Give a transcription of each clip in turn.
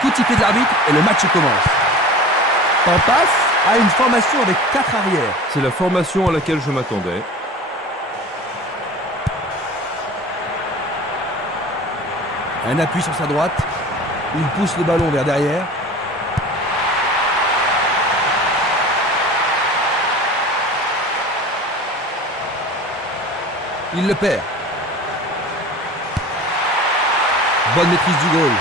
Coup de sifflet de l'arbitre et le match commence. En passe à une formation avec 4 arrières. C'est la formation à laquelle je m'attendais. Un appui sur sa droite. Il pousse le ballon vers derrière. Il le perd. Bonne maîtrise du goal.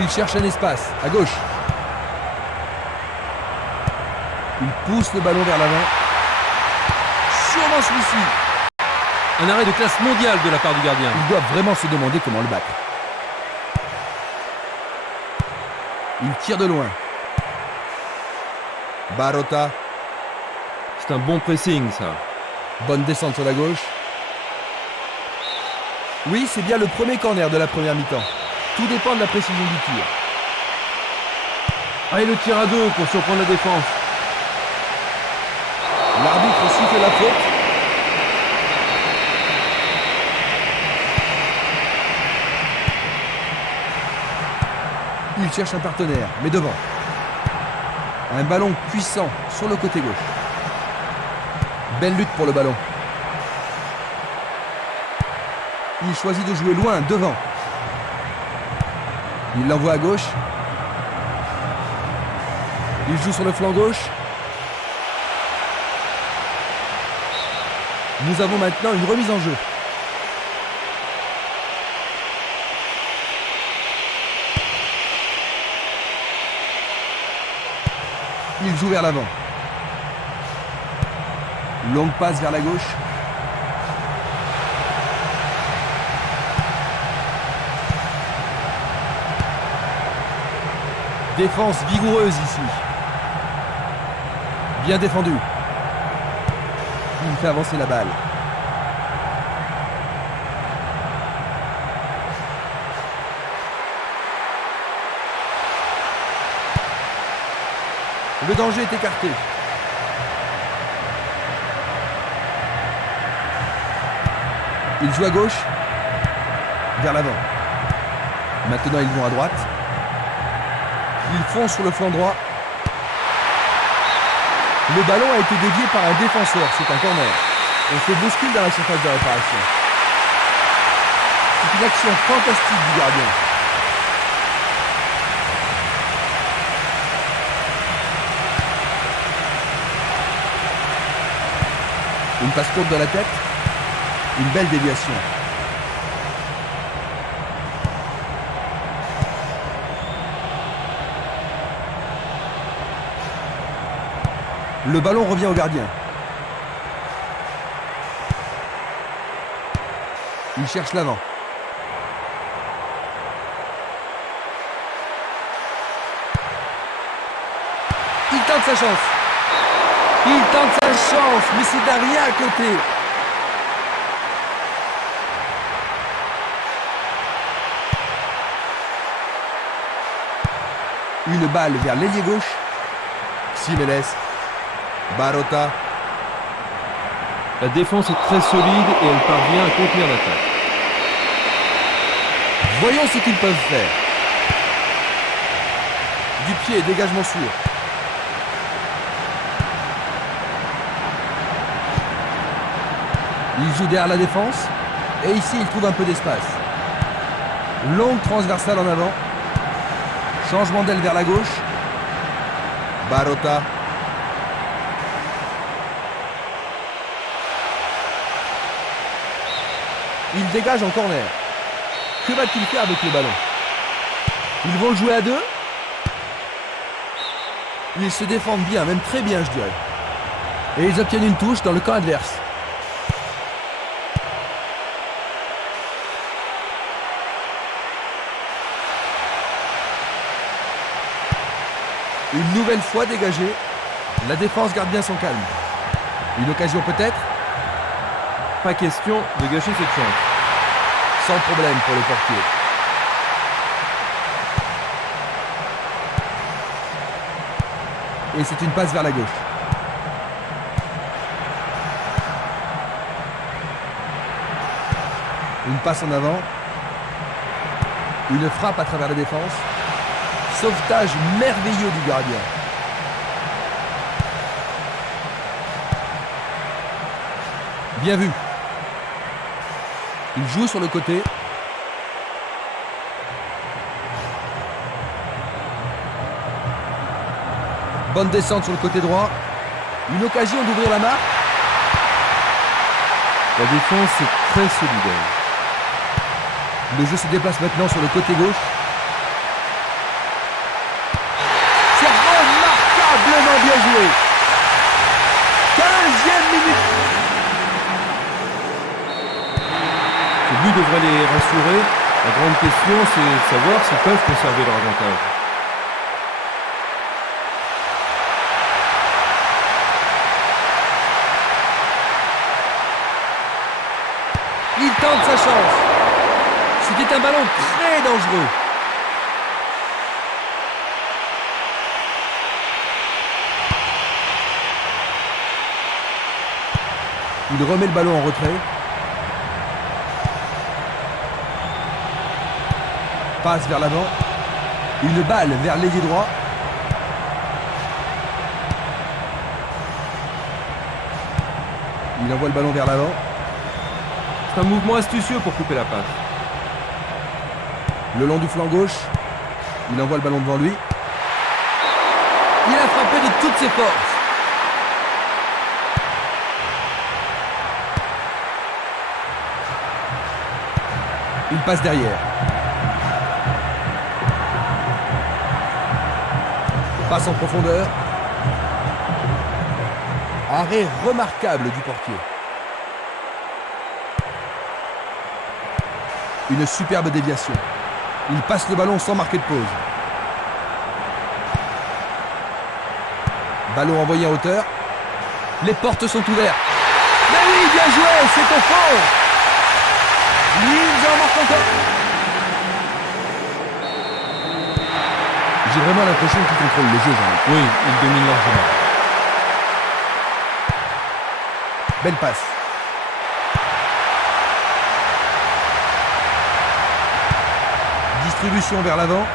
Il cherche un espace, à gauche. Il pousse le ballon vers l'avant. Sûrement celui-ci. Un arrêt de classe mondiale de la part du gardien. Ils doivent vraiment se demander comment le battre. Il tire de loin. Barota. C'est un bon pressing, ça. Bonne descente sur la gauche. Oui, c'est bien le premier corner de la première mi-temps. Tout dépend de la précision du tir. Ah, et le tir à deux pour surprendre la défense. L'arbitre siffle la faute. Il cherche un partenaire, mais devant. Un ballon puissant sur le côté gauche. Belle lutte pour le ballon. Il choisit de jouer loin, devant. Il l'envoie à gauche. Il joue sur le flanc gauche. Nous avons maintenant une remise en jeu. Il joue vers l'avant. Longue passe vers la gauche. Défense vigoureuse ici. Bien défendu. Il fait avancer la balle. Le danger est écarté. Il joue à gauche. Vers l'avant. Maintenant ils vont à droite. Ils foncent sur le flanc droit. Le ballon a été dévié par un défenseur, c'est un corner. On se bouscule dans la surface de réparation. C'est une action fantastique du gardien. Une passe courte de la tête. Une belle déviation. Le ballon revient au gardien. Il cherche l'avant. Il tente sa chance. Il tente sa chance, mais c'est derrière à côté. Une balle vers l'ailier gauche. Simeles. Barota. La défense est très solide et elle parvient à contenir l'attaque. Voyons ce qu'ils peuvent faire. Du pied, dégagement sûr. Il joue derrière la défense. Et ici, il trouve un peu d'espace. Longue transversale en avant. Changement d'aile vers la gauche. Barota. Il dégage en corner. Que va-t-il faire avec le ballon? Ils vont le jouer à deux. Ils se défendent bien, même très bien, je dirais. Et ils obtiennent une touche dans le camp adverse. Une nouvelle fois dégagée. La défense garde bien son calme. Une occasion peut-être. Pas question de gâcher cette chance. Sans problème pour le portier. Et c'est une passe vers la gauche. Une passe en avant. Une frappe à travers la défense. Sauvetage merveilleux du gardien. Bien vu. Il joue sur le côté. Bonne descente sur le côté droit. Une occasion d'ouvrir la marque. La défense est très solidaire. Le jeu se déplace maintenant sur le côté gauche. C'est remarquablement bien joué. 15e minute. Ce but devrait les rassurer. La grande question, c'est de savoir s'ils peuvent conserver leur avantage. Il tente sa chance. C'était un ballon très dangereux. Il remet le ballon en retrait. Passe vers l'avant. Une balle vers l'ailier droit. Il envoie le ballon vers l'avant. C'est un mouvement astucieux pour couper la passe. Le long du flanc gauche. Il envoie le ballon devant lui. Il a frappé de toutes ses forces. Il passe derrière. Passe en profondeur. Arrêt remarquable du portier. Une superbe déviation. Il passe le ballon sans marquer de pause. Ballon envoyé en hauteur. Les portes sont ouvertes. Mais oui, bien joué, c'est au fond. Ils en marquent encore. J'ai vraiment l'impression qu'il contrôle le jeu, Jean-Luc. Oui, il domine largement. Belle passe. Distribution vers l'avant.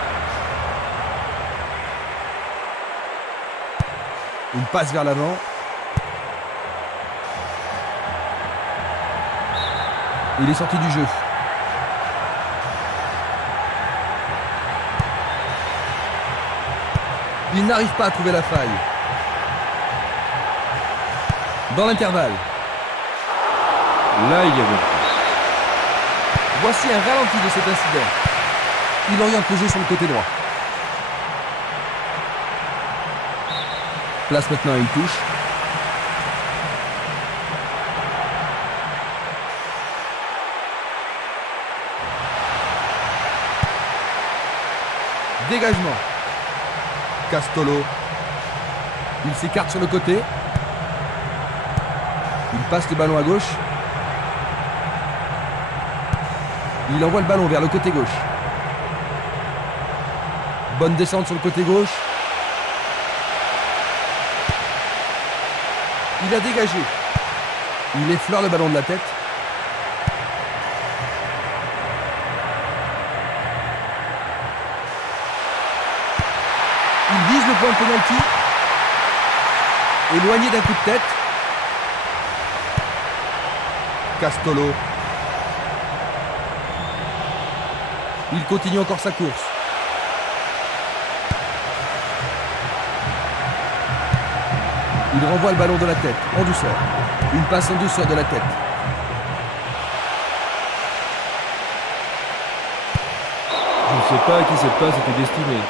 Une passe vers l'avant. Il est sorti du jeu. Il n'arrive pas à trouver la faille. Dans l'intervalle. Là, il y avait. Voici un ralenti de cet incident. Il oriente le jeu sur le côté droit. Place maintenant, il touche. Dégagement. Castolo. Il s'écarte sur le côté. Il passe le ballon à gauche. Il envoie le ballon vers le côté gauche. Bonne descente sur le côté gauche. Il a dégagé. Il effleure le ballon de la tête. Il vise le point de pénalty. Éloigné d'un coup de tête. Castolo. Il continue encore sa course. Il renvoie le ballon de la tête, en douceur. Une passe en douceur de la tête. Je ne sais pas à qui cette passe était destinée.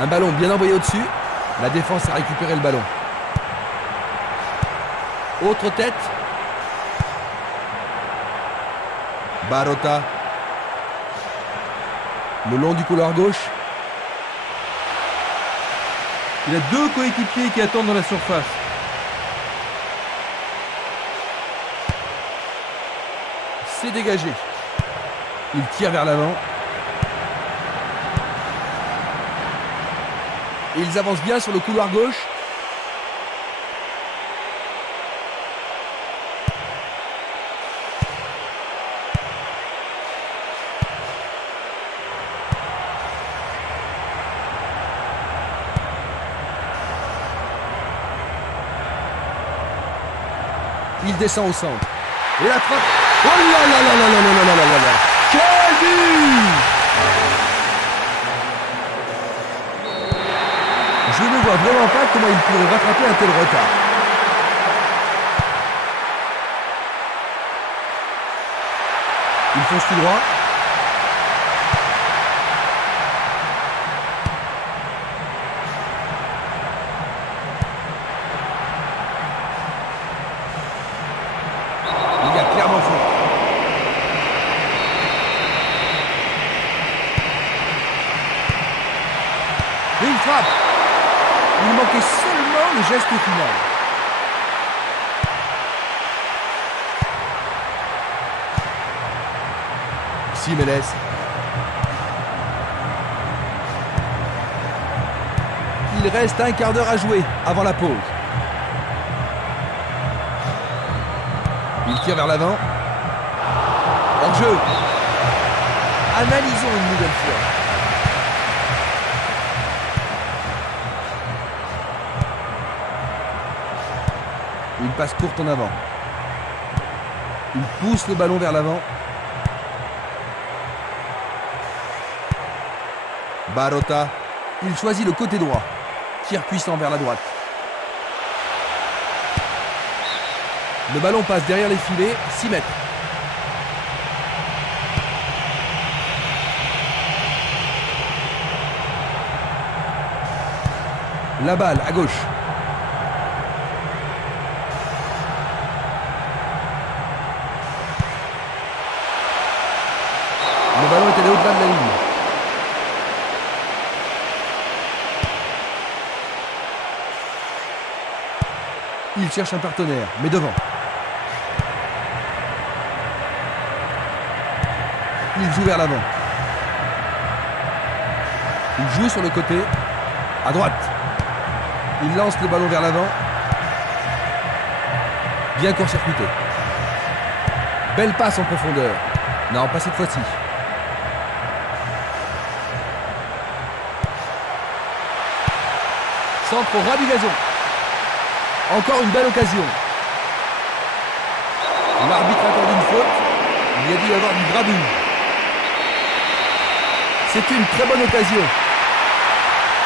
Un ballon bien envoyé au-dessus. La défense a récupéré le ballon. Autre tête. Barota. Le long du couloir gauche. Il a deux coéquipiers qui attendent dans la surface. C'est dégagé. Il tire vers l'avant. Et ils avancent bien sur le couloir gauche. Il descend au centre. Et la frappe. Oh là là là là là là là là là là. Quel but! Je ne vois vraiment pas comment il pourrait rattraper un tel retard. Il fonce tout droit. Il y a clairement faute. Et il frappe. Il manquait seulement le geste final. Jiménez. Il reste un quart d'heure à jouer avant la pause. Il tire vers l'avant. Hors jeu. Analysons une nouvelle fois. Une passe courte en avant. Il pousse le ballon vers l'avant. Barota. Il choisit le côté droit. Tir puissant vers la droite. Le ballon passe derrière les filets, 6 mètres. La balle à gauche. Le ballon est allé au-delà de la ligne. Il cherche un partenaire, mais devant. Il joue vers l'avant. Il joue sur le côté. À droite. Il lance le ballon vers l'avant. Bien court-circuité. Belle passe en profondeur. Non, pas cette fois-ci. Centre au ras du gazon. Encore une belle occasion. L'arbitre accorde une faute. Il y a dû y avoir du bravure. C'est une très bonne occasion.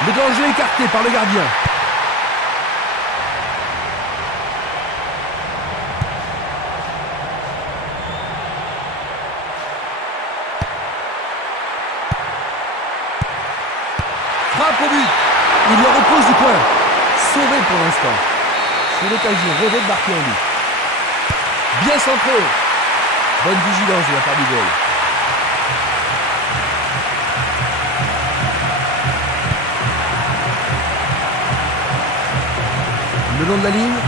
Le danger écarté par le gardien. Frappe au but. Il le repose du coin. Sauvé pour l'instant. C'est l'occasion rêvée de marquer en lui. Bien centré. Bonne vigilance de la part du goal. Le long de la ligne.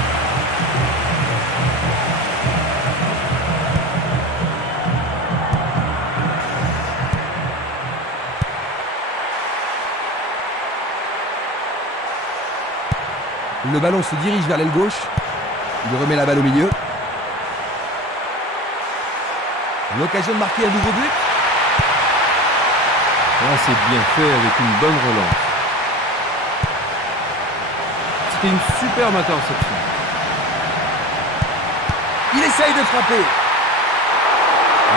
Le ballon se dirige vers l'aile gauche. Il remet la balle au milieu. L'occasion de marquer un nouveau but. Là, c'est bien fait avec une bonne relance. C'était une superbe interception. Il essaye de frapper.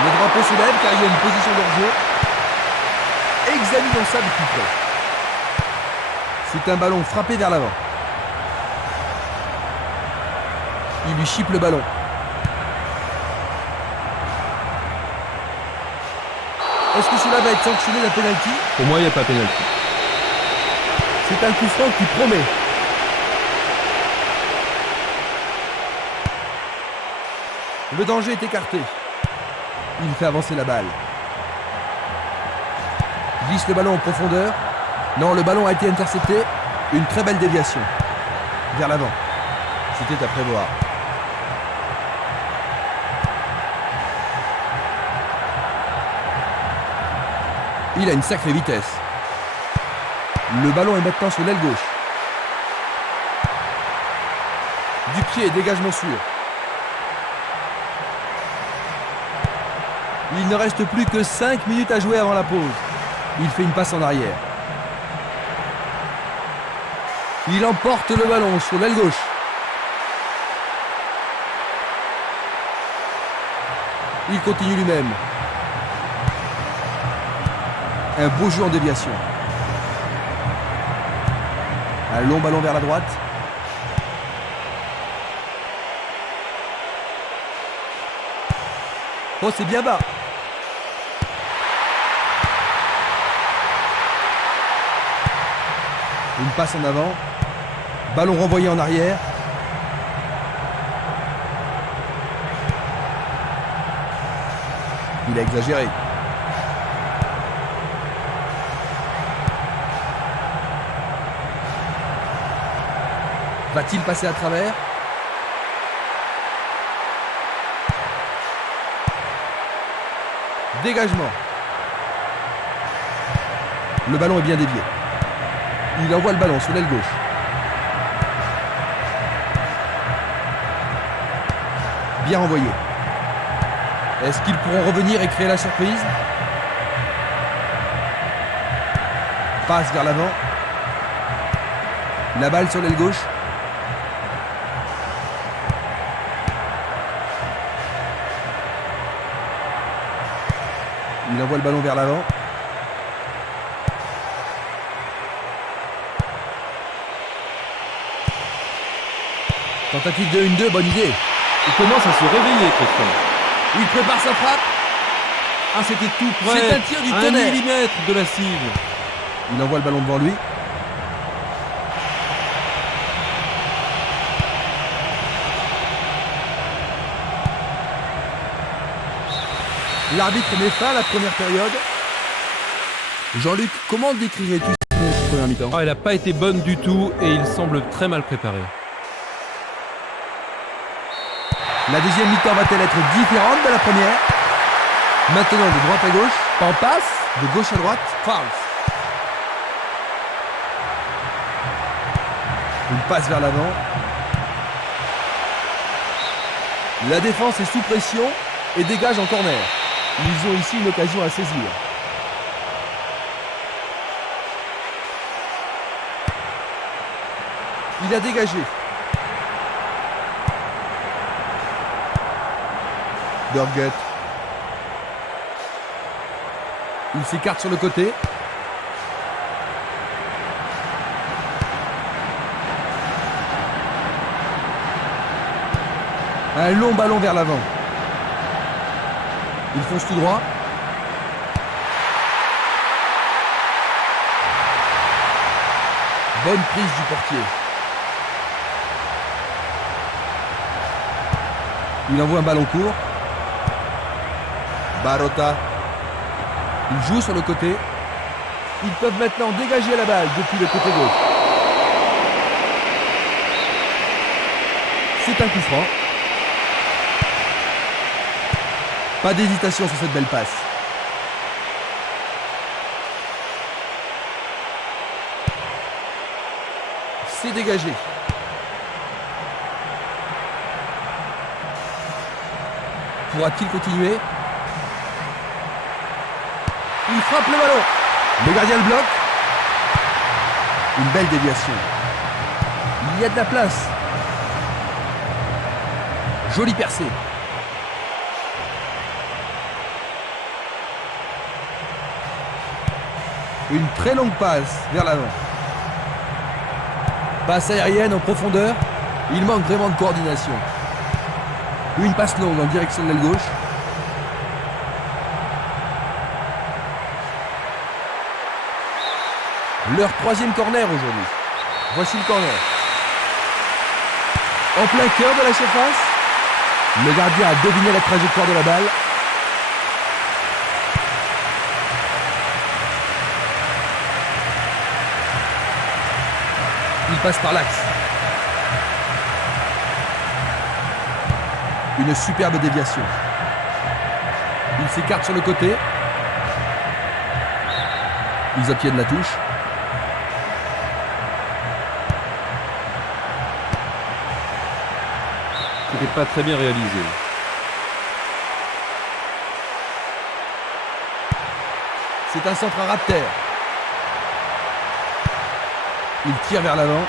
Le drapeau se lève car il y a une position d'hors-jeu. Examinons ça de plus près. C'est un ballon frappé vers l'avant. Il lui chipe le ballon. Est-ce que cela va être sanctionné d'un pénalty? Pour moi, il n'y a pas pénalty. C'est un coup franc qui promet. Le danger est écarté. Il fait avancer la balle. Glisse le ballon en profondeur. Non, le ballon a été intercepté. Une très belle déviation. Vers l'avant. C'était à prévoir. Il a une sacrée vitesse. Le ballon est maintenant sur l'aile gauche. Du pied, dégagement sûr. Il ne reste plus que 5 minutes à jouer avant la pause. Il fait une passe en arrière. Il emporte le ballon sur l'aile gauche. Il continue lui-même. Un beau jeu en déviation. Un long ballon vers la droite. Oh, c'est bien bas. Une passe en avant. Ballon renvoyé en arrière. Il a exagéré. Va-t-il passer à travers? Dégagement. Le ballon est bien dévié. Il envoie le ballon sur l'aile gauche. Bien renvoyé. Est-ce qu'ils pourront revenir et créer la surprise? Passe vers l'avant. La balle sur l'aile gauche. Il envoie le ballon vers l'avant. Tentative de 1-2, bonne idée. Il commence à se réveiller, Christian. Il prépare sa frappe. Ah, c'était tout près. C'est un tir du 1 tonnerre. millimètre de la cible. Il envoie le ballon devant lui. L'arbitre met fin à la première période. Jean-Luc, comment décrirais-tu cette première mi-temps? Ah, elle n'a pas été bonne du tout et il semble très mal préparé. La deuxième mi-temps va-t-elle être différente de la première? Maintenant de droite à gauche, en passe, de gauche à droite, false. Une passe vers l'avant. La défense est sous pression et dégage en corner. Ils ont ici une occasion à saisir. Il a dégagé. Burgut. Il s'écarte sur le côté. Un long ballon vers l'avant. Il fonce tout droit. Bonne prise du portier. Il envoie un ballon court. Barota. Il joue sur le côté. Ils peuvent maintenant dégager la balle depuis le côté gauche. C'est un coup franc. Pas d'hésitation sur cette belle passe. C'est dégagé. Pourra-t-il continuer? Il frappe le ballon. Le gardien le bloque. Une belle déviation. Il y a de la place. Jolie percée. Une très longue passe vers l'avant. Passe aérienne en profondeur. Il manque vraiment de coordination. Une passe longue en direction de l'aile gauche. Leur troisième corner aujourd'hui. Voici le corner. En plein cœur de la surface. Le gardien a deviné la trajectoire de la balle. passe par l'axe. Une superbe déviation. Il s'écarte sur le côté. Ils obtiennent la touche. C'était pas très bien réalisé. C'est un centre à ras de terre. Il tire vers l'avant.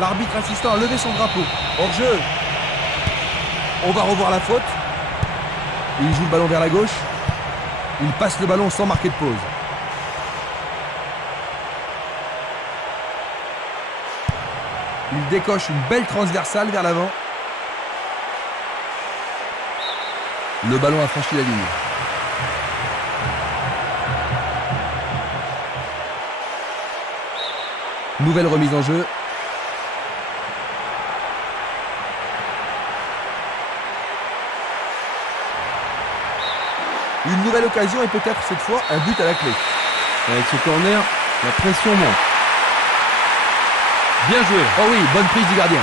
L'arbitre assistant a levé son drapeau. Hors jeu. On va revoir la faute. Il joue le ballon vers la gauche. Il passe le ballon sans marquer de pause. Il décoche une belle transversale vers l'avant. Le ballon a franchi la ligne. Nouvelle remise en jeu. Une nouvelle occasion et peut-être cette fois un but à la clé. Avec ce corner, la pression monte. Bien joué. Oh oui, bonne prise du gardien.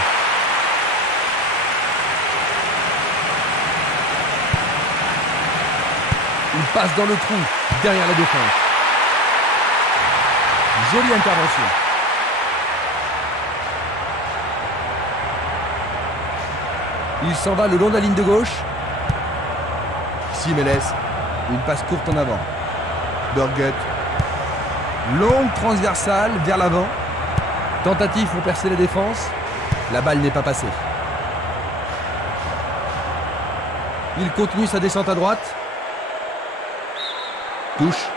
Il passe dans le trou, derrière la défense. Jolie intervention. Il s'en va le long de la ligne de gauche. Simeles, une passe courte en avant. Burgut. Longue transversale vers l'avant. Tentative pour percer la défense. La balle n'est pas passée. Il continue sa descente à droite. Touche.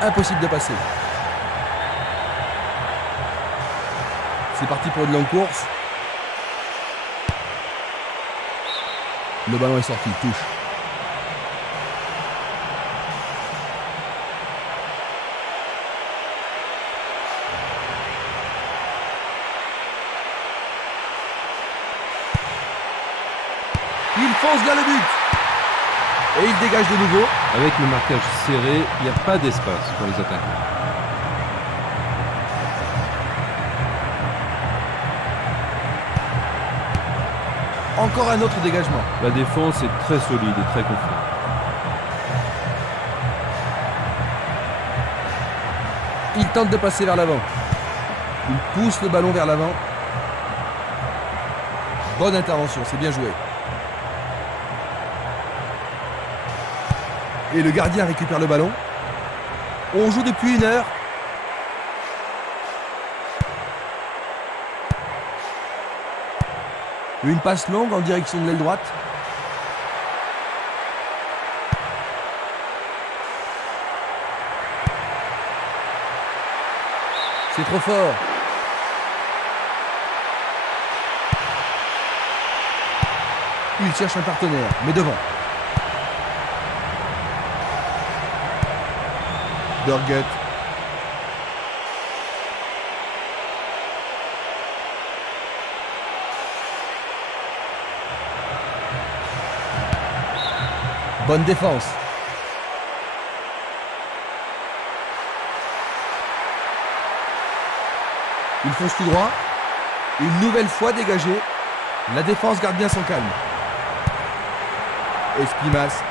Impossible de passer. C'est parti pour une longue course. Le ballon est sorti, touche. Il fonce vers le but. Et il dégage de nouveau. Avec le marquage serré, il n'y a pas d'espace pour les attaquants. Encore un autre dégagement. La défense est très solide et très confiante. Il tente de passer vers l'avant. Il pousse le ballon vers l'avant. Bonne intervention, c'est bien joué. Et le gardien récupère le ballon. On joue depuis 1 heure. Une passe longue en direction de l'aile droite. C'est trop fort. Il cherche un partenaire, mais devant. Burgut. Bonne défense. Il fonce tout droit. Une nouvelle fois dégagé. La défense garde bien son calme. Espimas.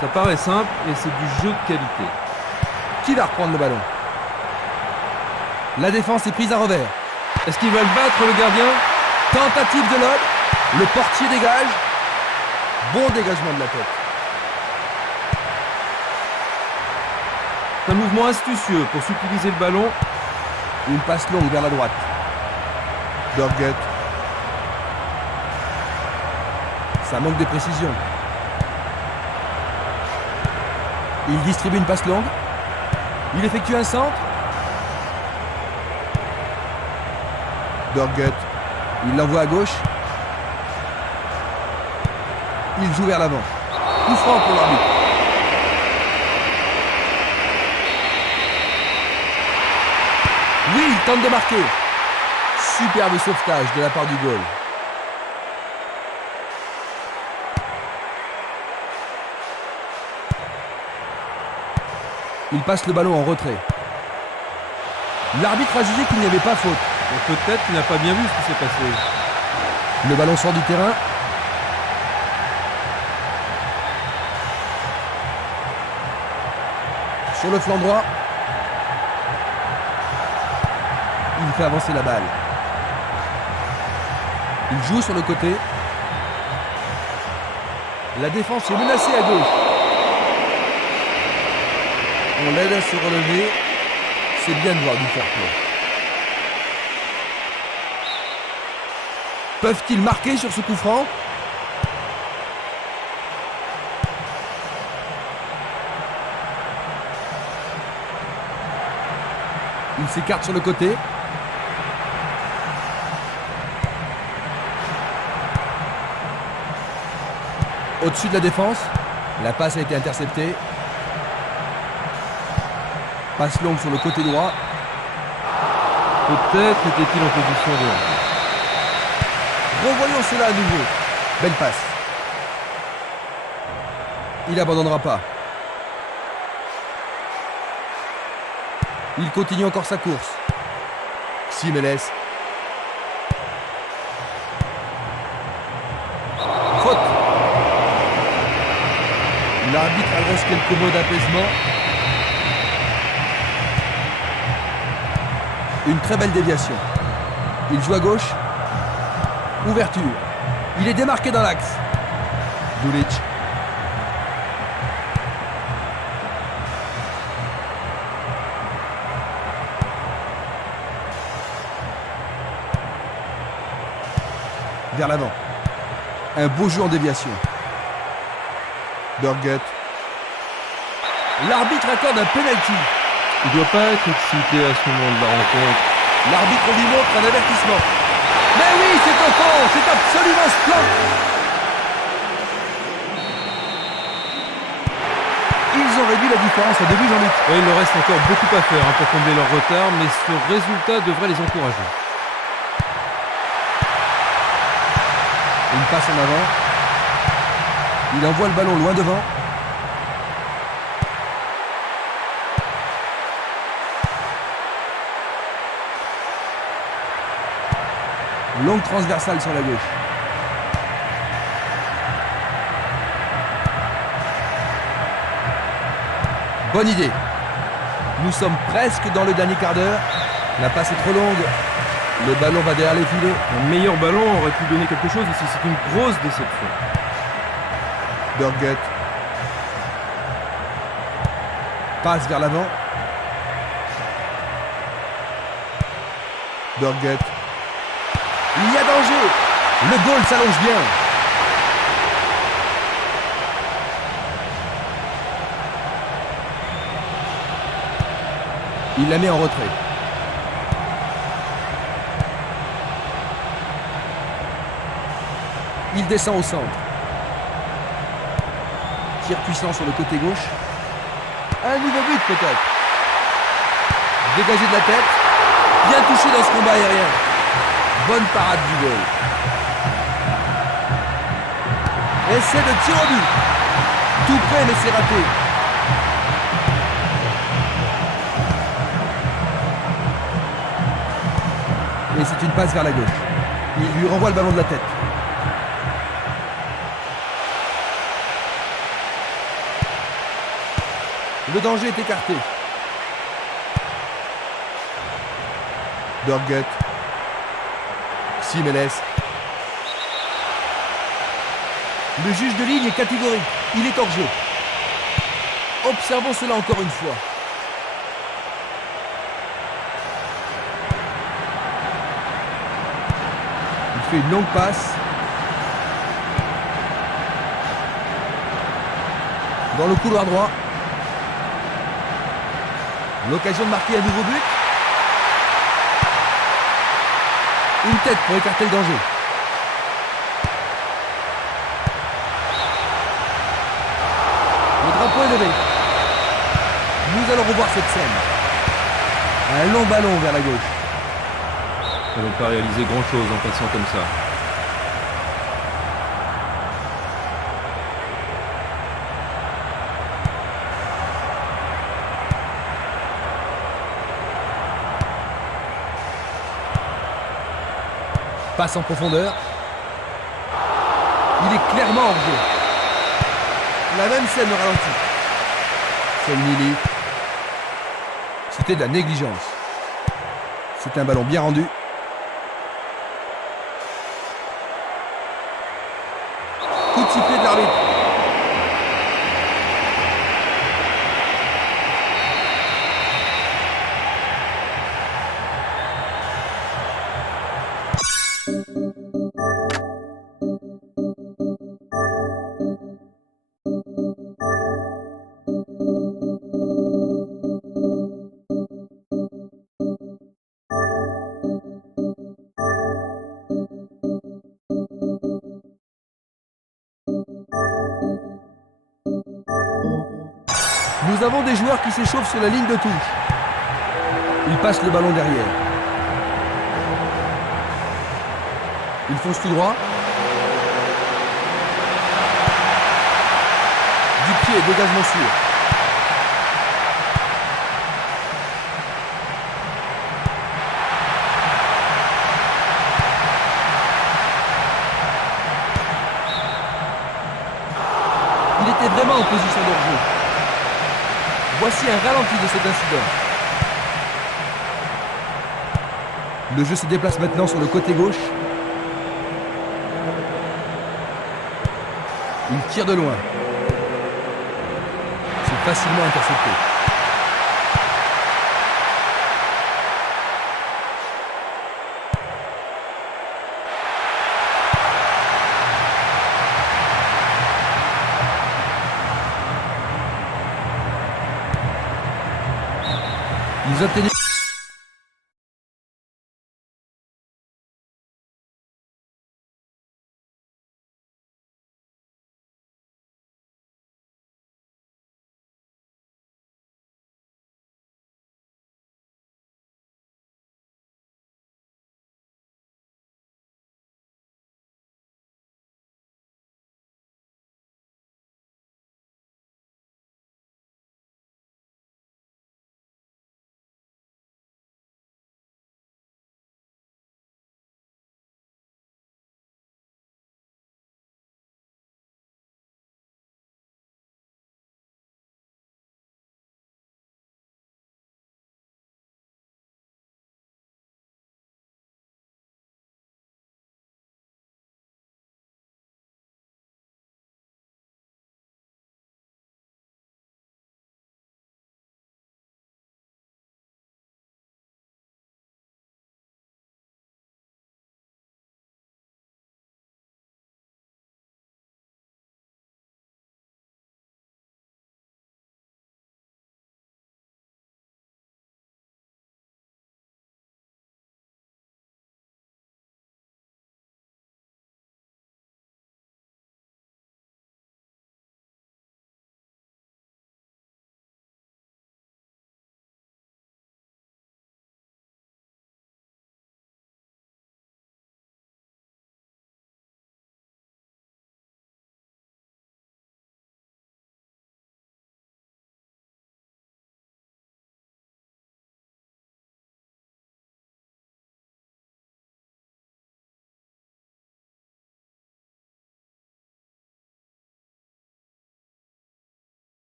Ça paraît simple et c'est du jeu de qualité. Qui va reprendre le ballon? La défense est prise à revers. Est-ce qu'il va le battre, le gardien? Tentative de lob. Le portier dégage. Bon dégagement de la tête. C'est un mouvement astucieux pour subtiliser le ballon. Une passe longue vers la droite. Burgut. Ça manque de précision. Il distribue une passe longue. Il effectue un centre. Burgut. Il l'envoie à gauche. Il joue vers l'avant. Coup franc pour l'arbitre. Oui, il tente de marquer. Superbe sauvetage de la part du goal. Il passe le ballon en retrait. L'arbitre a jugé qu'il n'y avait pas faute. Donc peut-être qu'il n'a pas bien vu ce qui s'est passé. Le ballon sort du terrain. Sur le flanc droit. Il fait avancer la balle. Il joue sur le côté. La défense est menacée à gauche. On l'aide à se relever. C'est bien de voir du fair play. Peuvent-ils marquer sur ce coup franc? Il s'écarte sur le côté. Au-dessus de la défense. La passe a été interceptée. Passe longue sur le côté droit. Peut-être était-il en position de... Revoyons cela à nouveau. Belle passe. Il n'abandonnera pas. Il continue encore sa course. Ximénez. Faute. L'arbitre adresse quelques mots d'apaisement. Une très belle déviation. Il joue à gauche. Ouverture. Il est démarqué dans l'axe. Dulic. Vers l'avant. Un beau jeu en déviation. Burgut. L'arbitre accorde un penalty. Il ne doit pas être excité à ce moment de la rencontre. L'arbitre lui montre un avertissement. Mais oui, c'est au fond, c'est absolument splendide. Ils ont réduit la différence à 2 buts, Jean-Luc. Oui, il leur reste encore beaucoup à faire pour combler leur retard, mais ce résultat devrait les encourager. Une passe en avant. Il envoie le ballon loin devant. Longue transversale sur la gauche. Bonne idée. Nous sommes presque dans le dernier quart d'heure. La passe est trop longue. Le ballon va derrière les filets. Un meilleur ballon aurait pu donner quelque chose ici. C'est une grosse déception. Burgut. Passe vers l'avant. Burgut. Il y a danger. Le goal s'allonge bien. Il la met en retrait. Il descend au centre. Tir puissant sur le côté gauche. Un nouveau but peut-être. Dégagé de la tête. Bien touché dans ce combat aérien. Bonne parade du goal. Essai de tir au but. Tout près mais c'est raté. Et c'est une passe vers la gauche. Il lui renvoie le ballon de la tête. Le danger est écarté. Burgut. Ximénez. Le juge de ligne est catégorique. Il est hors jeu. Observons cela encore une fois. Il fait une longue passe. Dans le couloir droit. L'occasion de marquer un nouveau but. Une tête pour écarter le danger. Le drapeau est levé. Nous allons revoir cette scène. Un long ballon vers la gauche. Ça ne va pas réaliser grand-chose en passant comme ça. Passe en profondeur. Il est clairement hors jeu. La même scène au ralenti. Selnili. C'était de la négligence. C'est un ballon bien rendu. Coup de sifflet de l'arbitre. Nous avons des joueurs qui s'échauffent sur la ligne de touche. Ils passent le ballon derrière. Ils foncent tout droit. Du pied, dégagement sûr. Il était vraiment en position de jeu. Voici un ralenti de cet incident. Le jeu se déplace maintenant sur le côté gauche. Il tire de loin. C'est facilement intercepté. Ils obtiennent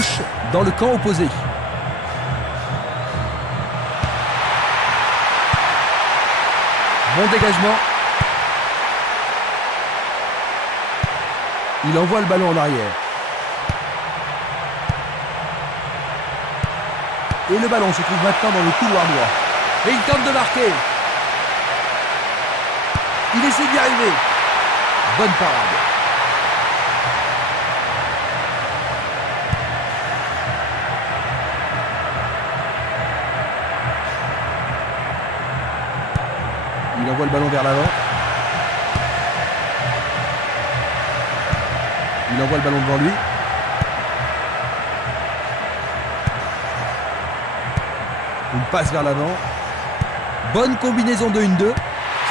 gauche dans le camp opposé. Bon dégagement. Il envoie le ballon en arrière. Et le ballon se trouve maintenant dans le couloir droit. Et il tente de marquer. Il essaie d'y arriver. Bonne parade. Il envoie le ballon vers l'avant. Il envoie le ballon devant lui. Une passe vers l'avant. Bonne combinaison de 1-2.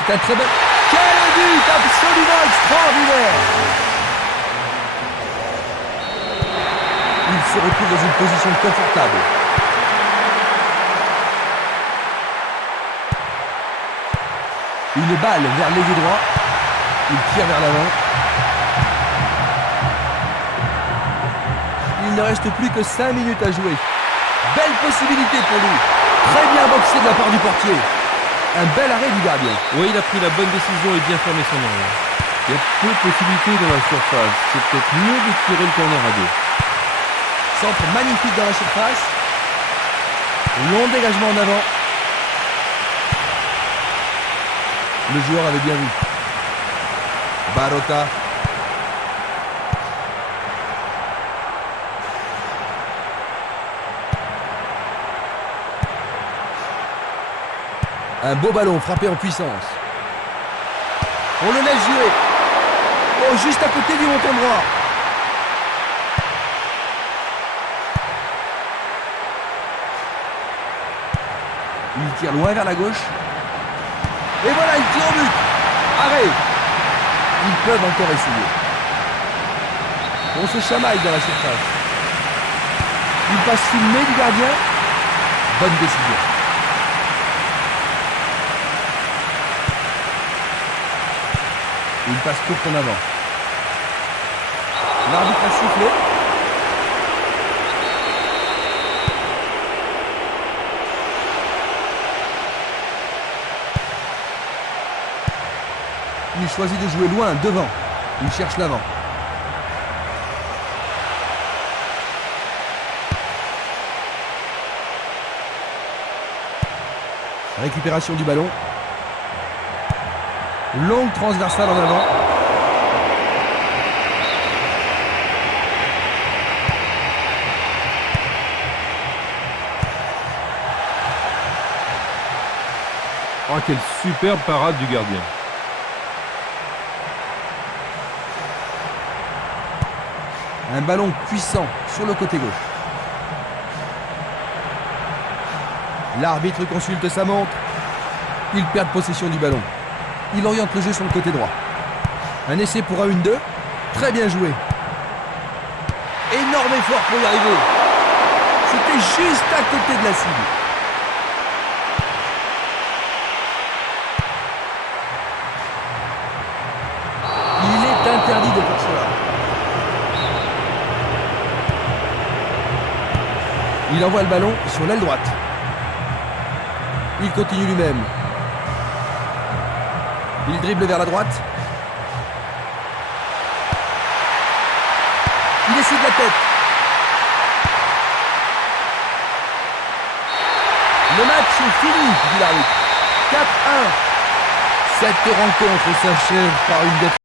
C'est un très bel... Quel but absolument extraordinaire! Il se retrouve dans une position confortable. Une balle vers l'ailier droit. Il tire vers l'avant. Il ne reste plus que 5 minutes à jouer. Belle possibilité pour lui. Très bien boxé de la part du portier. Un bel arrêt du gardien. Oui, il a pris la bonne décision et bien fermé son angle. Il y a peu de possibilités dans la surface. C'est peut-être mieux de tirer le corner à 2. Centre magnifique dans la surface. Long dégagement en avant. Le joueur avait bien vu. Barota. Un beau ballon frappé en puissance. On le laisse jouer. Oh, juste à côté du montant droit. Il tire loin vers la gauche. Et voilà, il tire au but. Arrêt. Ils peuvent encore essayer. On se chamaille dans la surface. Il passe sous le nez du gardien. Bonne décision. Une passe courte en avant. L'arbitre a sifflé. Il choisit de jouer loin, devant. Il cherche l'avant. Récupération du ballon. Longue transversale en avant. Oh, quelle superbe parade du gardien. Un ballon puissant sur le côté gauche. L'arbitre consulte sa montre. Il perd possession du ballon. Il oriente le jeu sur le côté droit. Un essai pour un 1-2. Très bien joué. Énorme effort pour y arriver. C'était juste à côté de la cible. Il est interdit de faire cela. Il envoie le ballon sur l'aile droite. Il continue lui-même. Il dribble vers la droite. Il essaie de la tête. Le match est fini, dit l'arbitre. 4-1. Cette rencontre s'achève par une défaite.